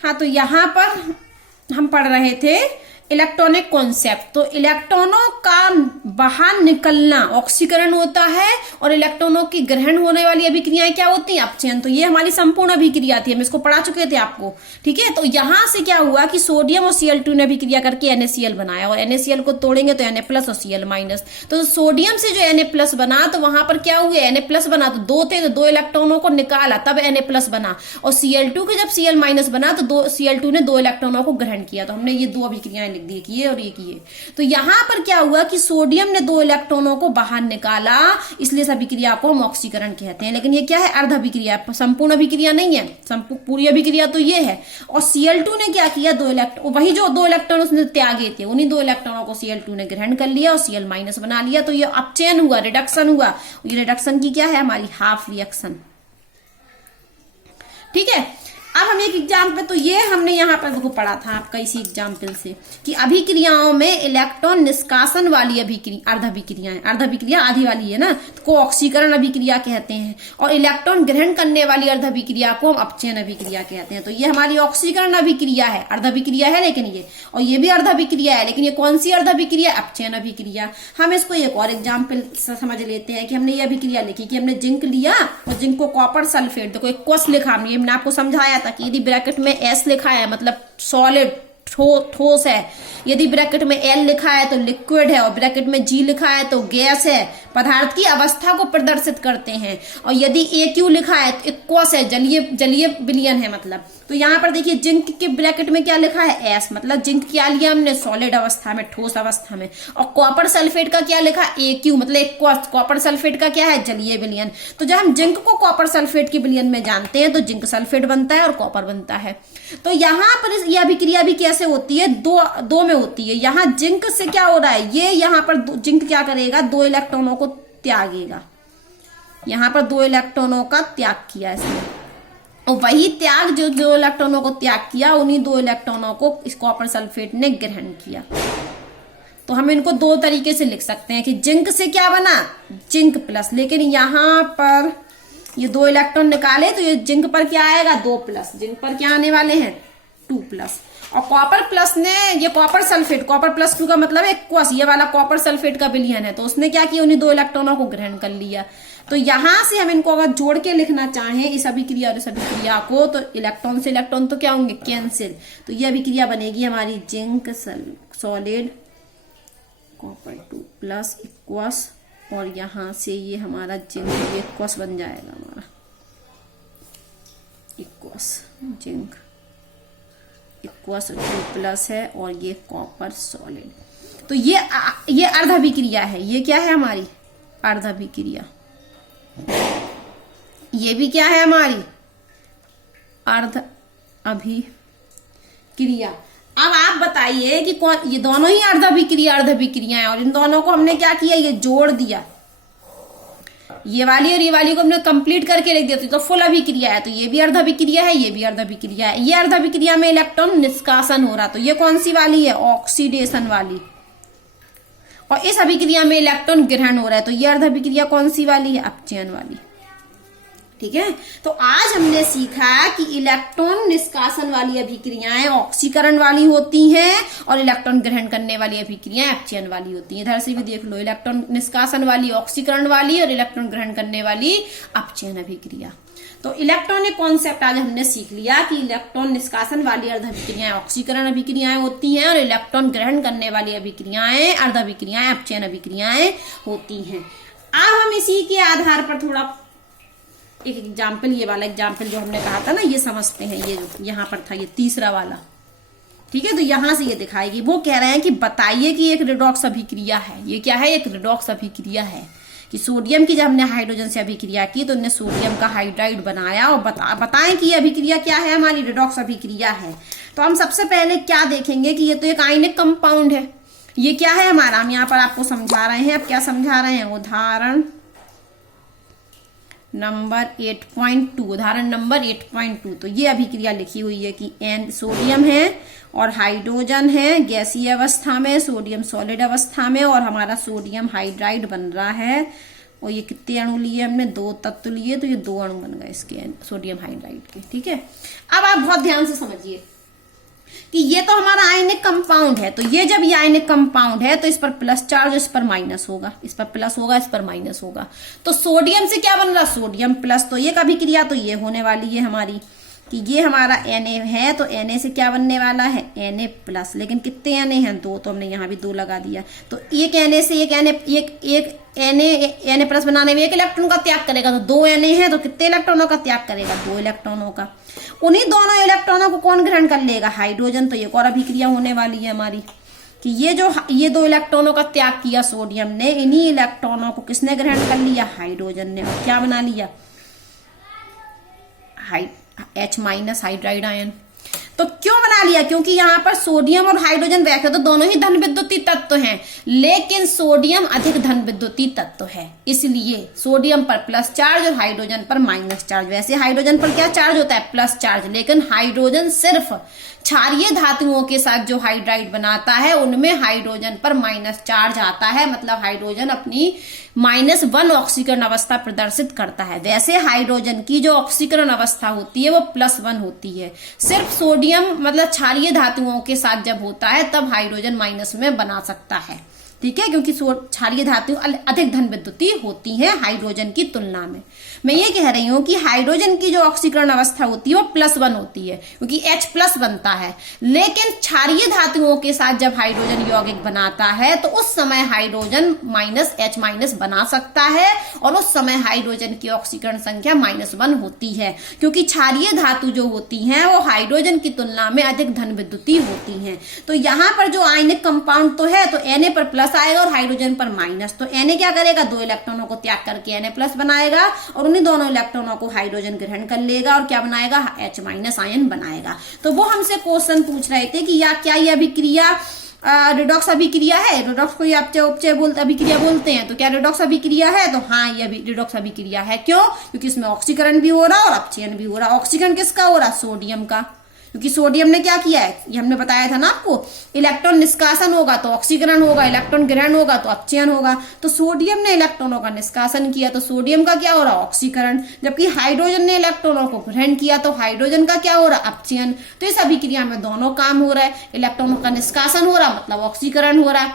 हाँ, तो यहाँ पर हम पढ़ रहे थे इलेक्ट्रॉनिक कॉन्सेप्ट। तो इलेक्ट्रॉनों का बाहर निकलना ऑक्सीकरण होता है और इलेक्ट्रॉनों की ग्रहण होने वाली अभिक्रियाएं क्या होती हैं? अपचयन। तो ये हमारी संपूर्ण अभिक्रिया थी, हम इसको पढ़ा चुके थे आपको, ठीक है। तो यहां से क्या हुआ कि सोडियम और Cl2 ने अभिक्रिया करके NaCl बनाया, और NaCl को तोड़ेंगे तो Na+ और Cl-। तो सोडियम से जो Na+ बना, तो वहां पर क्या हुए, Na+ बना तो दो थे, तो दो इलेक्ट्रॉनों को निकाला तब Na+ बना, और Cl2 के जब Cl- बना तो Cl2 ने दो इलेक्ट्रॉनों को ग्रहण किया। तो हमने ये दो अभिक्रियाएं लिख दी, ये और ये किए। तो यहां पर क्या हुआ कि सोडियम ने दो इलेक्ट्रॉनों को बाहर निकाला, इसलिए इस अभिक्रिया को हम ऑक्सीकरण कहते हैं। लेकिन ये क्या है? अर्ध अभिक्रिया, संपूर्ण अभिक्रिया नहीं है, पूरी अभिक्रिया तो ये है। और Cl2 ने क्या किया, दो इलेक्ट्रॉन, वही जो दो इलेक्ट्रॉन उसने त्यागे थे, उन्हीं दो इलेक्ट्रॉनों को Cl2 ने ग्रहण कर लिया और Cl- बना लिया। तो ये अपचयन हुआ, रिडक्शन हुआ। ये रिडक्शन की क्या है? हमारी हाफ रिएक्शन, ठीक है। अब हम एक एग्जाम्पल, तो ये हमने यहाँ पर देखो पढ़ा था आपका इसी एग्जाम्पल से कि अभिक्रियाओं में इलेक्ट्रॉन निष्कासन वाली अभिक्रिया, अर्ध अभिक्रियाएं, अर्ध अभिक्रिया आधी वाली है ना, को ऑक्सीकरण अभिक्रिया कहते हैं, और इलेक्ट्रॉन ग्रहण करने वाली अर्ध अभिक्रिया को हम अपचयन अभिक्रिया कहते हैं। तो ये हमारी ऑक्सीकरण अभिक्रिया है, अर्ध अभिक्रिया है लेकिन ये, और ये भी अर्ध अभिक्रिया है, लेकिन ये कौन सी अर्ध अभिक्रिया? अपचयन अभिक्रिया। हम इसको एक और एग्जाम्पल समझ लेते हैं कि हमने ये अभिक्रिया लिखी कि हमने जिंक लिया और जिंक को कॉपर सल्फेट, देखो एक क्वेश्चन लिखा हमने आपको समझाया था कि यदि ब्रैकेट में S लिखा है मतलब सॉलिड ठोस है, यदि ब्रैकेट में L लिखा है तो लिक्विड है, और ब्रैकेट में G लिखा है तो गैस है, पदार्थ की अवस्था को प्रदर्शित करते हैं। और यदि AQ लिखा है तो एक्वस है, जलीय विलयन है मतलब। तो यहाँ पर देखिए जिंक के ब्रैकेट में क्या लिखा है? S, मतलब जिंक क्या लिया हमने? सॉलिड अवस्था में, ठोस अवस्था में। और कॉपर सल्फेट का क्या लिखा? AQ, मतलब एक्वस। कॉपर सल्फेट का क्या है? जलीय विलयन। तो जब हम जिंक को कॉपर सल्फेट के विलयन में जानते हैं तो जिंक सल्फेट बनता है और कॉपर बनता है। तो यहाँ पर यह अभिक्रिया भी कैसे होती है? दो में होती है। यहाँ जिंक से क्या हो रहा है? ये यहाँ पर जिंक क्या करेगा? दो इलेक्ट्रॉनों को त्यागेगा, यहाँ पर दो इलेक्ट्रॉनों का त्याग किया इसने, और वही त्याग जो दो इलेक्ट्रॉनों को त्याग किया, उन्हीं दो इलेक्ट्रॉनों को इस कॉपर सल्फेट ने ग्रहण किया। तो हम इनको दो तरीके से लिख सकते हैं कि जिंक से क्या बना? जिंक प्लस, लेकिन यहाँ पर ये दो इलेक्ट्रॉन निकाले तो ये जिंक पर क्या आएगा? 2+। जिंक पर क्या आने वाले हैं? 2+। और कॉपर प्लस ने, ये copper sulphate, copper plus Q का मतलब एक्वस, ये वाला कॉपर सल्फेट का विलयन है, तो उसने क्या किया? उन्हीं दो इलेक्ट्रॉनों को ग्रहण कर लिया। तो यहां से हम इनको अगर जोड़ के लिखना चाहें इस अभिक्रिया और इस अभिक्रिया को, तो इलेक्ट्रॉन से इलेक्ट्रॉन तो क्या होंगे? कैंसिल। तो ये अभिक्रिया बनेगी हमारी जिंक सॉलिड कॉपर 2+ एक्वस, और यहां से ये हमारा जिंक एक्वस बन जाएगा, हमारा एक्वस जिंक एक्वस 2+ है, और ये कॉपर सॉलिड। तो ये अर्ध अभिक्रिया है। ये क्या है? हमारी अर्ध अभिक्रिया। ये भी क्या है? हमारी अर्ध अभिक्रिया। अब आप बताइए कि कौन, ये दोनों ही अर्ध अभिक्रिया हैं, और इन दोनों को हमने क्या किया? ये जोड़ दिया, ये वाली और ये वाली को हमने कंप्लीट करके लिख दिया, तो फुल अभिक्रिया है। तो ये भी अर्ध अभिक्रिया है, ये भी अर्ध अभिक्रिया है। ये अर्ध अभिक्रिया में इलेक्ट्रॉन निष्कासन हो रहा, तो ये कौन सी वाली है? ऑक्सीडेशन वाली। और इस अभिक्रिया में इलेक्ट्रॉन ग्रहण हो रहा है, तो ये अर्ध अभिक्रिया कौन सी वाली है? अपचयन वाली, ठीक है। तो आज हमने सीखा कि इलेक्ट्रॉन निष्कासन वाली अभिक्रियाएं ऑक्सीकरण वाली होती हैं, और इलेक्ट्रॉन ग्रहण करने वाली अभिक्रियाएं अपचयन वाली होती हैं। इधर से भी देख लो, इलेक्ट्रॉन निष्कासन वाली ऑक्सीकरण वाली, और इलेक्ट्रॉन ग्रहण करने वाली अपचयन अभिक्रिया। तो इलेक्ट्रॉनिक कॉन्सेप्ट आज हमने सीख लिया कि इलेक्ट्रॉन निष्कासन वाली अर्ध अभिक्रियाएं ऑक्सीकरण अभिक्रियाएं होती हैं, और इलेक्ट्रॉन ग्रहण करने वाली अभिक्रियाएं अर्ध अभिक्रियाएं अपचयन अभिक्रियाएं होती हैं। अब हम इसी के आधार पर थोड़ा एक एग्जाम्पल, ये वाला एग्जाम्पल जो हमने कहा था ना, ये समझते हैं। ये जो यहाँ पर था, ये तीसरा वाला, ठीक है। तो यहां से ये दिखाएगी, वो कह रहे हैं कि बताइए कि एक रिडॉक्स अभिक्रिया है। ये क्या है? एक रिडॉक्स अभिक्रिया है कि सोडियम की जब हमने हाइड्रोजन से अभिक्रिया की तो उन्हें सोडियम का हाइड्राइड बनाया, और बताएं कि ये अभिक्रिया क्या है? हमारी रिडॉक्स अभिक्रिया है। तो हम सबसे पहले क्या देखेंगे कि ये तो एक आयनिक कंपाउंड है। ये क्या है हमारा? हम यहाँ पर आपको समझा रहे हैं। अब क्या समझा रहे हैं? उदाहरण नंबर 8.2, उदाहरण नंबर 8.2। तो ये अभिक्रिया लिखी हुई है कि N सोडियम है और हाइड्रोजन है गैसीय अवस्था में, सोडियम सॉलिड अवस्था में, और हमारा सोडियम हाइड्राइड बन रहा है और ये कितने अणु लिए हमने, 2 तत्व लिए, तो ये 2 अणु बन गए इसके सोडियम हाइड्राइड के। ठीक है, अब आप बहुत ध्यान से समझिए कि ये तो हमारा आयनिक कंपाउंड है, तो ये जब ये आयनिक कंपाउंड है तो इस पर प्लस चार्ज, इस पर माइनस होगा, इस पर प्लस होगा, इस पर माइनस होगा। तो सोडियम से क्या बन रहा, सोडियम प्लस, तो ये कभी क्रिया तो ये होने वाली है हमारी कि ये हमारा Na है, तो Na से क्या बनने वाला है, Na प्लस। लेकिन कितने Na हैं, 2, तो हमने यहाँ भी 2 लगा दिया। तो एक Na से एक Na प्लस बनाने में 1 इलेक्ट्रॉन का त्याग करेगा, तो 2 Na है, तो कितने इलेक्ट्रॉनों का त्याग करेगा, 2 इलेक्ट्रॉनों का। उन्हीं दोनों इलेक्ट्रॉनों को कौन ग्रहण कर लेगा, हाइड्रोजन। तो एक और अभिक्रिया होने वाली है हमारी कि ये 2 इलेक्ट्रॉनों का त्याग किया सोडियम ने, इन्हीं इलेक्ट्रॉनों को किसने ग्रहण कर लिया, हाइड्रोजन ने, और क्या बना लिया, H माइनस हाइड्राइड आयन। तो क्यों बना लिया, क्योंकि यहाँ पर सोडियम और हाइड्रोजन वैसे तो दोनों ही धन विद्युतीय तत्व हैं, लेकिन सोडियम अधिक धन विद्युतीय तत्व है, इसलिए सोडियम पर प्लस चार्ज और हाइड्रोजन पर माइनस चार्ज। वैसे हाइड्रोजन पर क्या चार्ज होता है, प्लस चार्ज, लेकिन हाइड्रोजन सिर्फ क्षारीय धातुओं के साथ जो हाइड्राइड बनाता है उनमें हाइड्रोजन पर माइनस चार्ज आता है, मतलब हाइड्रोजन अपनी -1 ऑक्सीकरण अवस्था प्रदर्शित करता है। वैसे हाइड्रोजन की जो ऑक्सीकरण अवस्था होती है वो +1 होती है। सिर्फ सोडियम मतलब क्षारीय धातुओं के साथ जब होता है तब हाइड्रोजन माइनस में बना सकता है। ठीक है, क्योंकि क्षारीय धातु अधिक धन विद्युतीय होती हैं हाइड्रोजन की तुलना में। मैं ये कह रही हूं कि हाइड्रोजन की जो ऑक्सीकरण अवस्था होती है वो +1 होती है, क्योंकि H+ बनता है, लेकिन क्षारीय धातुओं के साथ जब हाइड्रोजन यौगिक बनाता है तो उस समय हाइड्रोजन -H- बना सकता है, और उस समय हाइड्रोजन की ऑक्सीकरण संख्या -1 होती है, क्योंकि क्षारीय धातु जो होती हैं वो हाइड्रोजन की तुलना में अधिक धन विद्युतीय होती हैं। तो यहाँ पर जो आयनिक कंपाउंड तो है, तो Na पर प्लस आएगा और हाइड्रोजन पर माइनस, तो Na क्या करेगा, 2 इलेक्ट्रॉनों को त्याग करके Na+ बनाएगा, और उन्हीं दोनों इलेक्ट्रॉनों को हाइड्रोजन ग्रहण कर लेगा और क्या बनाएगा, H- आयन बनाएगा। तो वो हमसे क्वेश्चन पूछ रहे थे कि क्या ये अभिक्रिया रिडॉक्स अभिक्रिया है, रिडॉक्स को उपचय अभिक्रिया बोलते हैं, तो क्या रिडॉक्स अभिक्रिया है, तो हाँ ये रिडॉक्स अभिक्रिया है। क्यों, क्योंकि इसमें ऑक्सीकरण भी हो रहा है और अपचयन भी हो रहा है। ऑक्सीकरण किसका हो रहा है, सोडियम का, क्योंकि सोडियम ने क्या किया है, ये हमने बताया था ना आपको, इलेक्ट्रॉन निष्कासन होगा तो ऑक्सीकरण होगा, इलेक्ट्रॉन ग्रहण होगा तो अपचयन होगा। तो सोडियम ने इलेक्ट्रॉनों का निष्कासन किया तो सोडियम का क्या हो रहा है, ऑक्सीकरण, जबकि हाइड्रोजन ने इलेक्ट्रॉनों को ग्रहण किया तो हाइड्रोजन का क्या हो रहा है, अपचयन। तो इस अभिक्रिया में दोनों काम हो रहा है, इलेक्ट्रॉनों का निष्कासन हो रहा मतलब ऑक्सीकरण हो रहा है,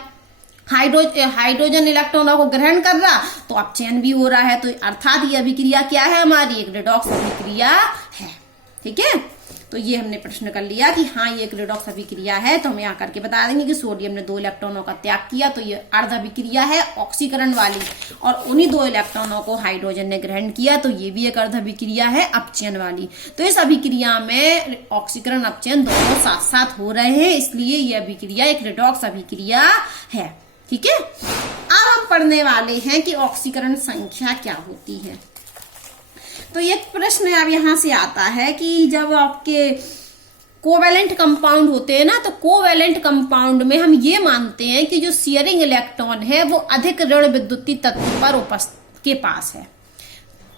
हाइड्रोजन इलेक्ट्रॉनों को ग्रहण कर रहा तो अपचयन भी हो रहा है। तो अर्थात ये अभिक्रिया क्या है हमारी, एक रिडॉक्स अभिक्रिया है। ठीक है, तो ये हमने प्रश्न कर लिया कि हाँ ये एक रिडॉक्स अभिक्रिया है। तो हम यहाँ करके बता देंगे कि सोडियम ने 2 इलेक्ट्रॉनों का त्याग किया तो ये अर्ध अभिक्रिया है ऑक्सीकरण वाली, और उन्हीं 2 इलेक्ट्रॉनों को हाइड्रोजन ने ग्रहण किया तो ये भी एक अर्ध अभिक्रिया है अपचयन वाली। तो इस अभिक्रिया में ऑक्सीकरण अपचयन दोनों साथ साथ हो रहे हैं, इसलिए ये अभिक्रिया एक रिडॉक्स अभिक्रिया है। ठीक है, अब हम पढ़ने वाले हैं कि ऑक्सीकरण संख्या क्या होती है। तो एक प्रश्न अब यहां से आता है कि जब आपके कोवेलेंट कंपाउंड होते हैं ना, तो कोवेलेंट कंपाउंड में हम ये मानते हैं कि जो शेयरिंग इलेक्ट्रॉन है वो अधिक ऋण विद्युतीय तत्व पर के पास है।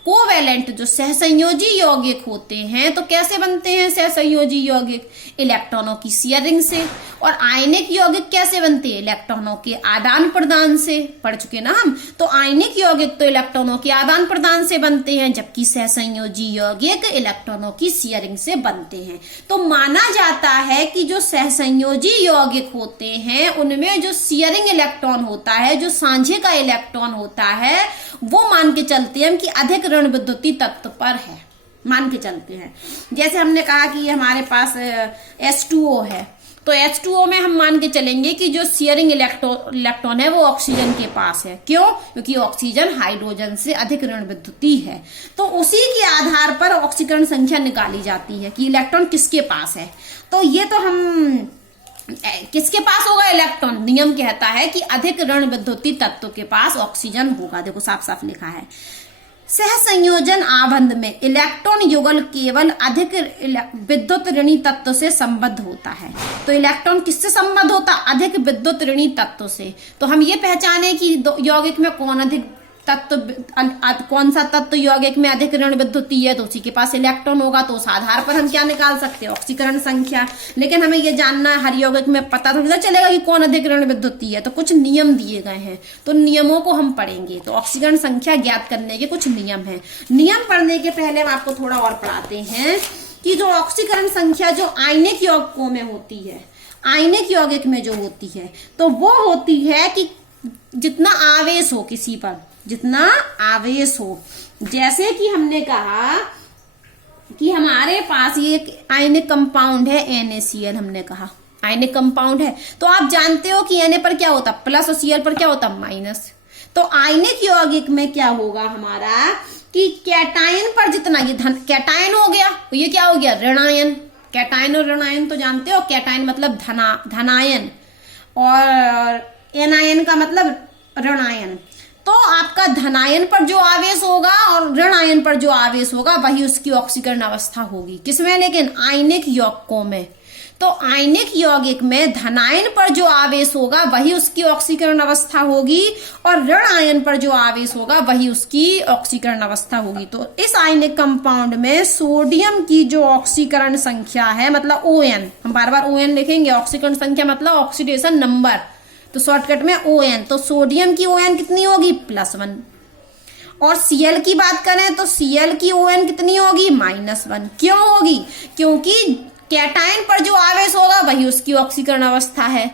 कोवेलेंट जो सहसंयोजी यौगिक होते हैं तो कैसे बनते हैं सहसंयोजी यौगिक, इलेक्ट्रॉनों की शेयरिंग से। और आयनिक यौगिक कैसे बनते हैं, इलेक्ट्रॉनों के आदान प्रदान से। पढ़ चुके ना हम, तो आयनिक यौगिक तो इलेक्ट्रॉनों के आदान प्रदान से बनते हैं, जबकि सहसंयोजी यौगिक इलेक्ट्रॉनों की शेयरिंग से बनते हैं। तो माना जाता है कि जो सहसंयोजी यौगिक होते हैं उनमें जो शेयरिंग इलेक्ट्रॉन होता है, जो साझे का इलेक्ट्रॉन होता है, वो मान के चलते हैं कि अधिक ऋण विद्युतीय तत्व पर है, मान के चलते हैं। जैसे हमने कहा कि हमारे पास H2O है, तो H2O में हम मान के चलेंगे कि जो शेयरिंग इलेक्ट्रॉन है वो ऑक्सीजन के पास है। क्यों, क्योंकि ऑक्सीजन हाइड्रोजन से अधिक ऋण विद्युतीय है। तो उसी के आधार पर ऑक्सीकरण संख्या निकाली जाती है कि इलेक्ट्रॉन किसके पास है। तो ये तो हम किसके पास होगा, इलेक्ट्रॉन। नियम कहता है कि अधिक ऋण विद्युतीय तत्व के पास ऑक्सीजन होगा। देखो साफ साफ लिखा है, सहसंयोजन आबंध में इलेक्ट्रॉन युगल केवल अधिक विद्युत ऋणी तत्व से संबद्ध होता है। तो इलेक्ट्रॉन किससे संबद्ध होता, अधिक विद्युत ऋणी तत्व से। तो हम ये पहचाने कि यौगिक में कौन अधिक तत्व कौन सा तत्व यौगिक में अधिक ऋण विद्युतीय है, तो उसी के पास इलेक्ट्रॉन होगा, तो उस आधार पर हम क्या निकाल सकते हैं, ऑक्सीकरण संख्या। लेकिन हमें ये जानना है, हर यौगिक में पता थोड़ी ना चलेगा कि कौन अधिक ऋण विद्युतीय है, तो कुछ नियम दिए गए हैं, तो नियमों को हम पढ़ेंगे। तो ऑक्सीकरण संख्या ज्ञात करने के कुछ नियम है। नियम पढ़ने के पहले हम आपको थोड़ा और पढ़ाते हैं कि जो ऑक्सीकरण संख्या जो आयनिक यौगिकों में होती है, आयनिक यौगिक में जो होती है, तो वो होती है कि जितना आवेश हो किसी पर, जितना आवेश हो। जैसे कि हमने कहा कि हमारे पास ये एक आयनिक कंपाउंड है NaCl, हमने कहा आयनिक कंपाउंड है, तो आप जानते हो कि Na पर क्या होता प्लस और Cl पर क्या होता माइनस। तो आयनिक यौगिक में क्या होगा हमारा कि कैटायन पर जितना, ये धन कैटायन हो गया, तो ये क्या हो गया ऋणायन। कैटायन और ऋणायन तो जानते हो, कैटायन मतलब धनायन और एनायन का मतलब ऋणायन। तो आपका धनायन पर जो आवेश होगा और ऋणायन पर जो आवेश होगा वही उसकी ऑक्सीकरण अवस्था होगी। किसमें, लेकिन आयनिक यौगिकों में। तो आयनिक यौगिक में धनायन पर जो आवेश होगा वही उसकी ऑक्सीकरण अवस्था होगी और ऋण आयन पर जो आवेश होगा वही उसकी ऑक्सीकरण अवस्था होगी। तो इस आयनिक कंपाउंड में सोडियम की जो ऑक्सीकरण संख्या है, मतलब ON, हम बार बार ON लिखेंगे, ऑक्सीकरण संख्या मतलब ऑक्सीडेशन नंबर, तो शॉर्टकट में ON। तो सोडियम की ON कितनी होगी +1। और Cl की बात करें तो Cl की ON कितनी होगी -1। क्यों होगी, क्योंकि कैटायन पर जो आवेश होगा वही उसकी ऑक्सीकरण अवस्था है,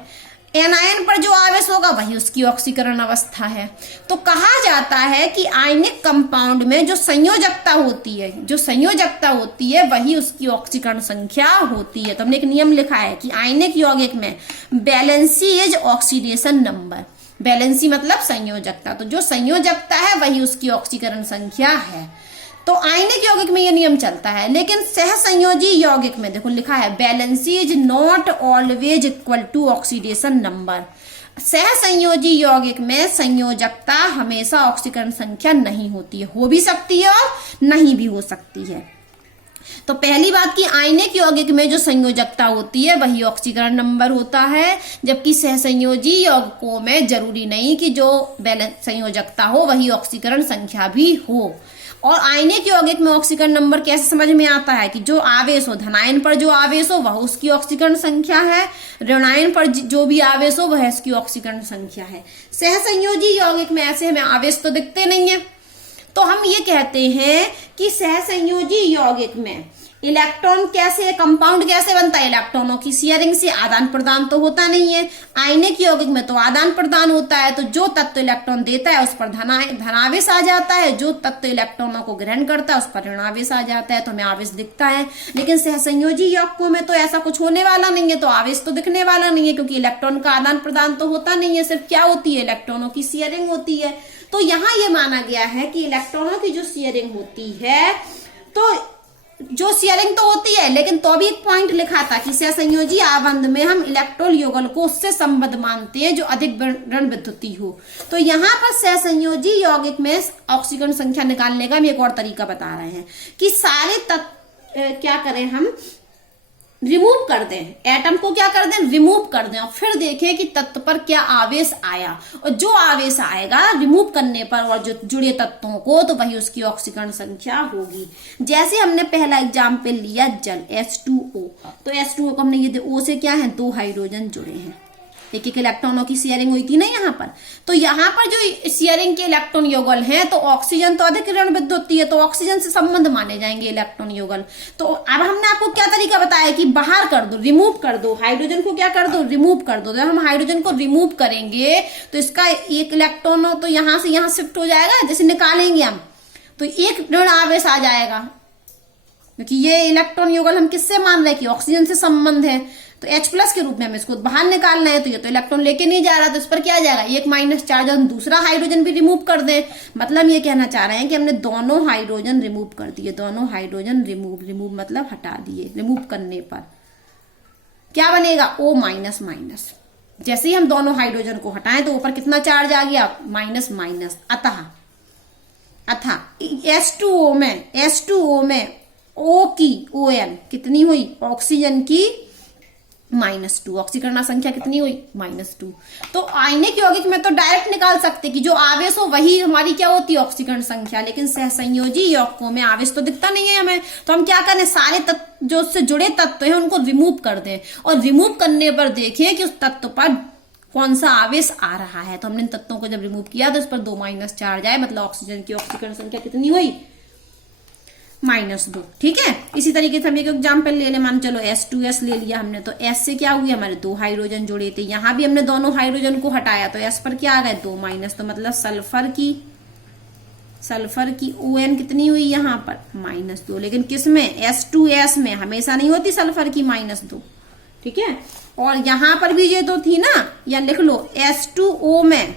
एनायन पर जो आवेश होगा वही उसकी ऑक्सीकरण अवस्था है। तो कहा जाता है कि आयनिक कंपाउंड में जो संयोजकता होती है, जो संयोजकता होती है वही उसकी ऑक्सीकरण संख्या होती है। तो हमने एक नियम लिखा है कि आयनिक यौगिक में valency is oxidation number. Valency मतलब संयोजकता, तो जो संयोजकता है वही उसकी ऑक्सीकरण संख्या है। तो आयनिक यौगिक में ये नियम चलता है। लेकिन सहसंयोजी यौगिक में देखो लिखा है valency is not always equal to oxidation number. सहसंयोजी यौगिक में संयोजकता हमेशा ऑक्सीकरण संख्या नहीं होती है, हो भी सकती है और नहीं भी हो सकती है। तो पहली बात कि आयनिक यौगिक में जो संयोजकता होती है वही ऑक्सीकरण नंबर होता है, जबकि सहसंयोजी यौगिकों में जरूरी नहीं कि जो संयोजकता हो वही ऑक्सीकरण संख्या भी हो। और आयनिक यौगिक में ऑक्सीकरण नंबर कैसे समझ में आता है कि जो आवेश हो, धनायन पर जो आवेश हो वह उसकी ऑक्सीकरण संख्या है, ऋणायन पर जो भी आवेश हो वह इसकी ऑक्सीकरण संख्या है। सहसंयोजी यौगिक में ऐसे हमें आवेश तो दिखते नहीं है, तो हम ये कहते हैं कि सहसंयोजी यौगिक में इलेक्ट्रॉन कैसे, कंपाउंड कैसे बनता है, इलेक्ट्रॉनों की शेयरिंग से। आदान प्रदान तो होता नहीं है। आयनिक यौगिक में तो आदान प्रदान होता है, तो जो तत्व इलेक्ट्रॉन देता है उस पर धनावेश आ जाता है, जो तत्व इलेक्ट्रॉनों को ग्रहण करता है उस पर ऋणावेश आ जाता है, तो हमें आवेश दिखता है। लेकिन सहसंयोजी यौगिकों में तो ऐसा कुछ होने वाला नहीं है, तो आवेश तो दिखने वाला नहीं है, क्योंकि इलेक्ट्रॉन का आदान प्रदान तो होता नहीं है, सिर्फ क्या होती है, इलेक्ट्रॉनों की शेयरिंग होती है। तो यहाँ ये माना गया है कि इलेक्ट्रॉनों की जो शेयरिंग होती है, तो जो शेयरिंग तो होती है, लेकिन तो भी एक पॉइंट लिखा था कि सहसंयोजी आबंध में हम इलेक्ट्रॉन युगल को उससे संबद्ध मानते हैं जो अधिक ऋण विद्युतीय हो। तो यहाँ पर सहसंयोजी यौगिक में ऑक्सीकरण संख्या निकालने का हम एक और तरीका बता रहे हैं कि सारे तत्व क्या करें, हम रिमूव कर दें, एटम को क्या कर दें, रिमूव कर दें, और फिर देखें कि तत्व पर क्या आवेश आया, और जो आवेश आएगा रिमूव करने पर और जो जुड़े तत्वों को, तो वही उसकी ऑक्सीकरण संख्या होगी। जैसे हमने पहला एग्जाम्पल लिया जल H2O, तो H2O को हमने ये O से क्या है, 2 हाइड्रोजन जुड़े हैं, एक एक इलेक्ट्रॉनों की शेयरिंग हुई थी ना यहाँ पर। तो यहाँ पर जो शेयरिंग के इलेक्ट्रॉन युगल हैं, तो ऑक्सीजन तो अधिक ऋण विद्युतीय है, तो ऑक्सीजन से संबंध माने जाएंगे इलेक्ट्रॉन युगल। तो अब हमने आपको क्या तरीका बताया कि बाहर कर दो, रिमूव कर दो, हाइड्रोजन को क्या कर दो, रिमूव कर दो। जब हम हाइड्रोजन को रिमूव करेंगे तो इसका एक इलेक्ट्रॉन तो यहाँ से यहाँ शिफ्ट हो जाएगा, जैसे निकालेंगे हम तो एक ऋण आवेश आ जाएगा, क्योंकि ये इलेक्ट्रॉन युगल हम किससे मान रहे हैं कि ऑक्सीजन से संबंध है। तो H+ के रूप में हमें इसको बाहर निकालना है, तो ये तो इलेक्ट्रॉन लेके नहीं जा रहा, तो इस पर क्या आ जाएगा, एक माइनस चार्ज, हम दूसरा हाइड्रोजन भी रिमूव कर दें। मतलब ये कहना चाह रहे हैं कि हमने दोनों हाइड्रोजन रिमूव कर दिए, दोनों हाइड्रोजन रिमूव मतलब हटा दिए। रिमूव करने पर क्या बनेगा, O-। जैसे ही हम दोनों हाइड्रोजन को हटाएं तो ऊपर कितना चार्ज आ गया, माइनस। अतः H2O में O की ON कितनी हुई, ऑक्सीजन की -2। ऑक्सीकरण संख्या कितनी हुई? -2। तो आयनिक यौगिक में तो डायरेक्ट निकाल सकते कि जो आवेश हो वही हमारी क्या होती है? ऑक्सीकरण संख्या। लेकिन सहसंयोजी यौगिकों में आवेश तो दिखता नहीं है हमें, तो हम क्या करें? सारे तत्व जो उससे जुड़े तत्व हैं उनको रिमूव कर दें, और रिमूव करने पर देखें कि उस तत्व पर कौन सा आवेश आ रहा है। तो हमने इन तत्वों को जब रिमूव किया तो उस पर 2 माइनस चार्ज आए, मतलब ऑक्सीजन की ऑक्सीकरण संख्या कितनी हुई? -2। ठीक है, इसी तरीके से हम एक एग्जाम्पल ले ले, मान चलो H2S ले लिया हमने, तो S से क्या हुई? हमारे 2 हाइड्रोजन जुड़े थे, यहां भी हमने दोनों हाइड्रोजन को हटाया तो S पर क्या आ गए? 2 माइनस। तो मतलब सल्फर की ON कितनी हुई यहाँ पर? -2। लेकिन किस में? H2S में हमेशा नहीं होती सल्फर की -2। ठीक है, और यहां पर भी ये तो थी ना, या लिख लो H2O में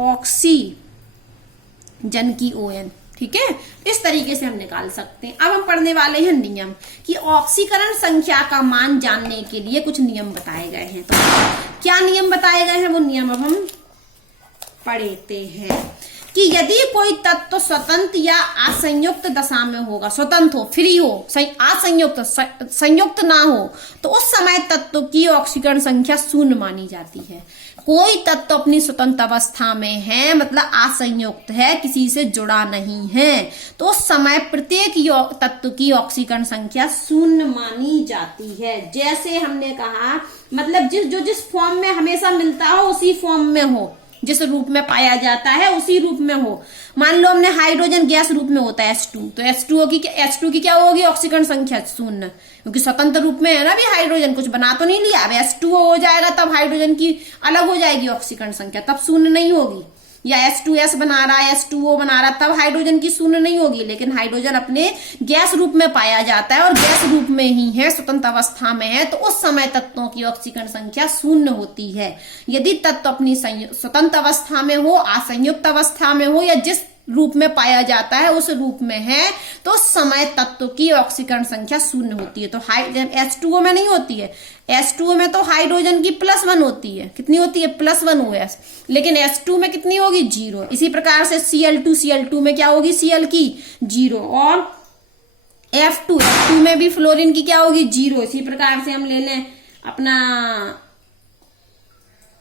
ऑक्सीजन की ON। ठीक है, इस तरीके से हम निकाल सकते हैं। अब हम पढ़ने वाले हैं नियम, कि ऑक्सीकरण संख्या का मान जानने के लिए कुछ नियम बताए गए हैं। तो क्या नियम बताए गए हैं? वो नियम अब हम पढ़ते हैं कि यदि कोई तत्व स्वतंत्र या असंयुक्त दशा में होगा, स्वतंत्र हो, फ्री हो, संयुक्त ना हो, तो उस समय तत्व की ऑक्सीकरण संख्या 0 मानी जाती है। कोई तत्व अपनी स्वतंत्र अवस्था में है, मतलब असंयुक्त है, किसी से जुड़ा नहीं है, तो उस समय प्रत्येक तत्व की ऑक्सीकरण संख्या 0 मानी जाती है। जैसे हमने कहा, मतलब जिस फॉर्म में हमेशा मिलता हो उसी फॉर्म में हो, जिस रूप में पाया जाता है उसी रूप में हो। मान लो हमने हाइड्रोजन गैस रूप में होता है H2, तो H2 की क्या होगी? ऑक्सीकरण संख्या 0, क्योंकि स्वतंत्र रूप में है ना भी हाइड्रोजन, कुछ बना तो नहीं लिया। अब H2O हो जाएगा तब हाइड्रोजन की अलग हो जाएगी ऑक्सीकरण संख्या, तब 0 नहीं होगी। या H2S बना रहा है, H2O बना रहा, तब हाइड्रोजन की 0 नहीं होगी। लेकिन हाइड्रोजन अपने गैस रूप में पाया जाता है और गैस रूप में ही है, स्वतंत्र अवस्था में है, तो उस समय तत्वों की ऑक्सीकरण संख्या 0 होती है। यदि तत्व अपनी स्वतंत्र अवस्था में हो, असंयुक्त अवस्था में हो, या जिस रूप में पाया जाता है उस रूप में है, तो उस समय तत्व की ऑक्सीकरण संख्या 0 होती है। तो H2O में नहीं होती है, H2O में तो हाइड्रोजन की +1 होती है। कितनी होती है? +1 OS। लेकिन H2 में कितनी होगी? 0। इसी प्रकार से Cl2 में क्या होगी? Cl की 0। और F2 में भी फ्लोरीन की क्या होगी? 0। इसी प्रकार से हम ले लें अपना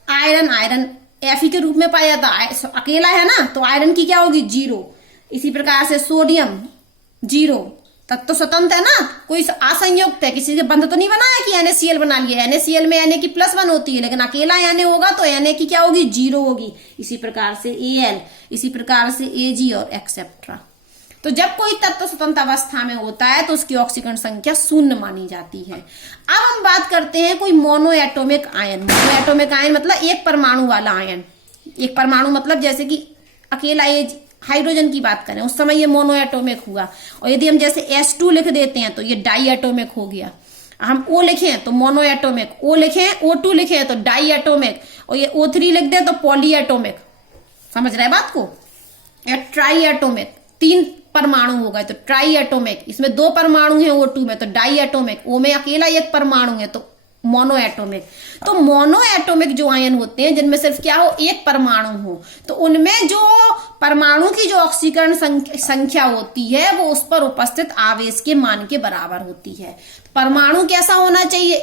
आयरन Fe के रूप में पाया जाता, अकेला है ना, तो आयरन की क्या होगी? 0। इसी प्रकार से सोडियम 0। तत्व स्वतंत्र है ना, कोई असंयुक्त है, किसी से बंध तो नहीं बनाया कि NaCl बना लिया। NaCl में Na की +1 होती है, लेकिन अकेला Na होगा तो Na की क्या होगी? 0 होगी। इसी प्रकार से Al, इसी प्रकार से Ag और एक्सेट्रा। तो जब कोई तत्व स्वतंत्र अवस्था में होता है तो उसकी ऑक्सीकरण संख्या 0 मानी जाती है। अब हम बात करते हैं कोई मोनोएटोमिक आयन। मोनोएटोमिक आयन मतलब एक परमाणु वाला आयन। एक परमाणु मतलब जैसे कि अकेला ये हाइड्रोजन की बात करें, उस समय ये मोनोएटोमिक हुआ। और यदि हम जैसे H2 लिख देते हैं तो ये डाईएटोमिक हो गया। हम O लिखें तो मोनोएटोमिक, O लिखें, O2 लिखें तो डाईएटोमिक, और ये O3 लिख दें तो पॉलीएटोमिक। समझ रहे बात को? या ट्राईएटोमिक, 3 परमाणु हो गए तो ट्राईएटोमिक। इसमें 2 परमाणु हैं O2 में तो डाईएटोमिक। O में अकेला 1 परमाणु है तो मोनोएटोमिक। तो मोनोएटोमिक जो आयन होते हैं जिनमें सिर्फ क्या हो? 1 परमाणु हो, तो उनमें जो परमाणु की जो ऑक्सीकरण संख्या होती है वो उस पर उपस्थित आवेश के मान के बराबर होती है। परमाणु कैसा होना चाहिए?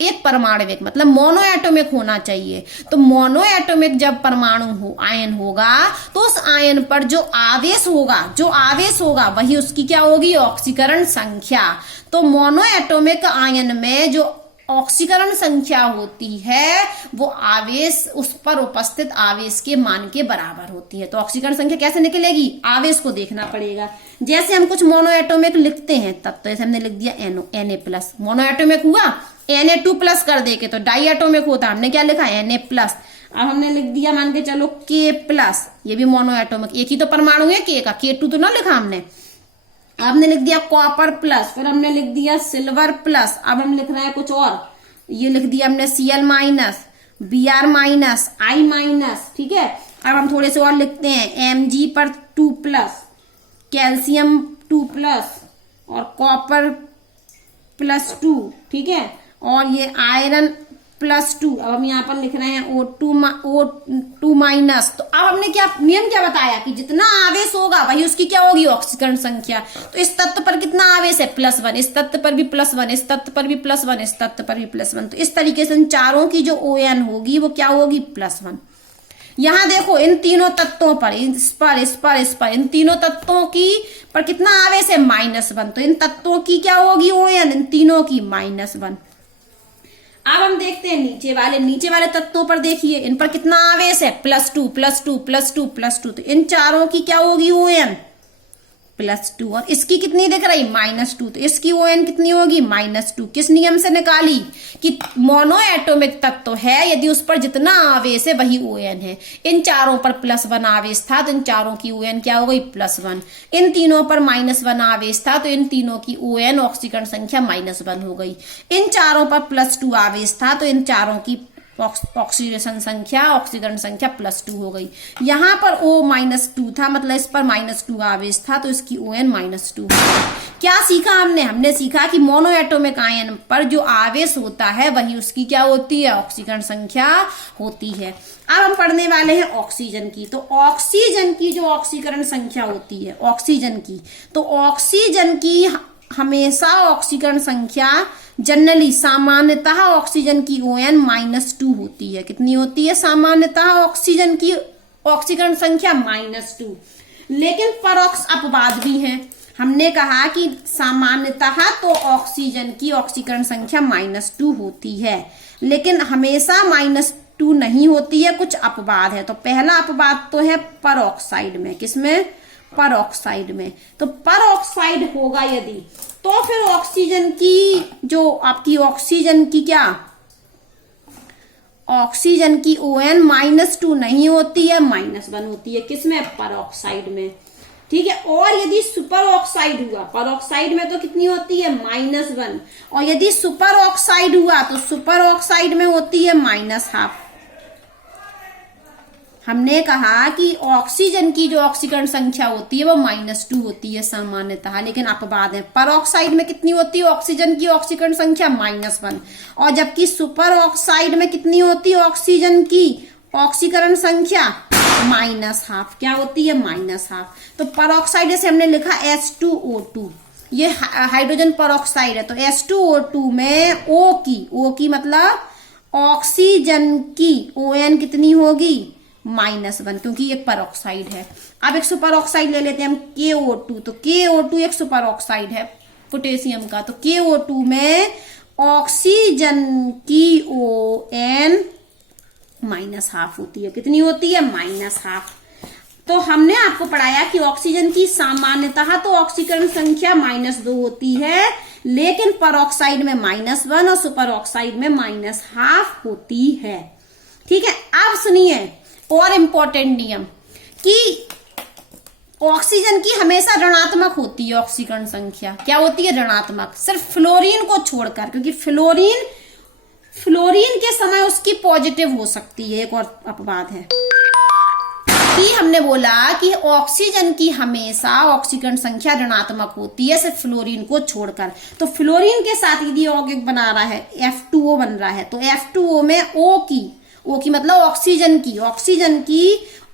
एक परमाणविक मतलब मोनोएटोमिक होना चाहिए। तो मोनोएटोमिक जब परमाणु आयन होगा तो उस आयन पर जो आवेश होगा वही उसकी क्या होगी? ऑक्सीकरण संख्या। तो मोनोएटोमिक आयन में जो ऑक्सीकरण संख्या होती है वो आवेश, उस पर उपस्थित आवेश के मान के बराबर होती है। तो ऑक्सीकरण संख्या कैसे निकलेगी? आवेश को देखना पड़ेगा। जैसे हम कुछ मोनोएटोमिक लिखते हैं तब, तो ऐसे हमने लिख दिया Na+, मोनोएटोमिक हुआ। Na2+ कर दे के तो डाईएटोमिक होता, हमने क्या लिखा? Na+। अब हमने लिख दिया मान के चलो K+, ये भी मोनोएटोमिक, एक ही तो परमाणु है K का, K2 तो ना लिखा हमने। अब हमने लिख दिया कॉपर+, फिर हमने लिख दिया सिल्वर+। अब हम लिख रहे हैं कुछ और, ये लिख दिया हमने Cl-, Br-, I-। ठीक है, अब हम थोड़े से और लिखते हैं Mg+2+, कैल्शियम 2+ और कॉपर +2। ठीक है, और ये आयरन +2। अब हम यहाँ पर लिख रहे हैं O2 माइनस। तो अब हमने क्या नियम क्या बताया कि जितना आवेश होगा वही उसकी क्या होगी ऑक्सीकरण संख्या। तो इस तत्व पर कितना आवेश है +1, इस तत्व पर भी +1, इस तत्व पर भी +1, इस तत्व पर भी +1। तो इस तरीके से इन चारों की जो ON होगी वो क्या होगी +1। यहाँ देखो इन तीनों तत्वों पर इस पर इन तीनों तत्वों की पर कितना आवेश है -1। तो इन तत्वों की क्या होगी ON, इन तीनों की -1। अब हम देखते हैं नीचे वाले तत्वों पर देखिए इन पर कितना आवेश है +2 +2 +2 +2। तो इन चारों की क्या होगी ON +2 और इसकी कितनी दिख रही -2। तो इसकी ON कितनी होगी -2। किस नियम से निकाली कि मोनो एटॉमिक तत्व है यदि उस पर जितना आवेश है वही ON है। इन चारों पर +1 आवेश था तो इन चारों की ON क्या हो गई +1। इन तीनों पर -1 आवेश था तो इन तीनों की ON ऑक्सीकरण संख्या -1 हो गई। इन चारों पर +2 आवेश था तो इन चारों की ऑक्सीकरण संख्या +2 हो गई। यहाँ पर O-2 था मतलब इस पर -2 आवेश था तो इसकी ON -2 हो गई। क्या सीखा हमने सीखा कि मोनो एटॉमिक आयन पर जो आवेश होता है वही उसकी क्या होती है ऑक्सीकरण संख्या होती है। अब हम पढ़ने वाले हैं ऑक्सीजन की। तो ऑक्सीजन की जो ऑक्सीकरण संख्या होती है ऑक्सीजन की हमेशा ऑक्सीकरण संख्या जनरली सामान्यतः ऑक्सीजन की ON -2 होती है। कितनी होती है सामान्यतः ऑक्सीजन की ऑक्सीकरण संख्या -2। लेकिन परोक्ष अपवाद भी हैं। हमने कहा कि सामान्यतः तो ऑक्सीजन की ऑक्सीकरण संख्या -2 होती है लेकिन हमेशा -2 नहीं होती है, कुछ अपवाद है। तो पहला अपवाद तो है परऑक्साइड में। किसमें परऑक्साइड में। तो परऑक्साइड होगा यदि तो फिर ऑक्सीजन की जो आपकी ऑक्सीजन की ON -2 नहीं होती है -1 होती है। किसमें परऑक्साइड में। ठीक है। और यदि सुपर ऑक्साइड हुआ परऑक्साइड में तो कितनी होती है -1 और यदि सुपर ऑक्साइड हुआ तो सुपर ऑक्साइड में होती है -12। हमने कहा कि ऑक्सीजन की जो ऑक्सीकरण संख्या होती है वो -2 होती है सामान्यतः लेकिन अपवाद है। परऑक्साइड में कितनी होती है ऑक्सीजन की ऑक्सीकरण संख्या -1 और जबकि सुपर ऑक्साइड में कितनी होती है ऑक्सीजन की ऑक्सीकरण संख्या -12। क्या होती है -12। तो परऑक्साइड जैसे हमने लिखा H2O2 ये हाइड्रोजन परऑक्साइड है। तो H2O2 में O की मतलब ऑक्सीजन की ON कितनी होगी -1 क्योंकि ये परऑक्साइड है। अब एक सुपर ऑक्साइड ले लेते हैं हम KO2। तो KO2 एक सुपर ऑक्साइड है पोटेशियम का। तो KO2 में ऑक्सीजन की ON -12 होती है। कितनी होती है -12। तो हमने आपको पढ़ाया कि ऑक्सीजन की सामान्यतः तो ऑक्सीकरण संख्या -2 होती है लेकिन परऑक्साइड में -1 और सुपर ऑक्साइड में -12 होती है। ठीक है। अब सुनिए और इंपॉर्टेंट नियम कि ऑक्सीजन की हमेशा ऋणात्मक होती है ऑक्सीकरण संख्या। क्या होती है ऋणात्मक सिर्फ फ्लोरीन को छोड़कर क्योंकि फ्लोरीन के समय उसकी पॉजिटिव हो सकती है। एक और अपवाद है कि हमने बोला कि ऑक्सीजन की हमेशा ऑक्सीकरण संख्या ऋणात्मक होती है सिर्फ फ्लोरीन को छोड़कर। तो फ्लोरीन के साथ यदि यौगिक बना रहा है F2O बन रहा है तो F2O में O की मतलब ऑक्सीजन की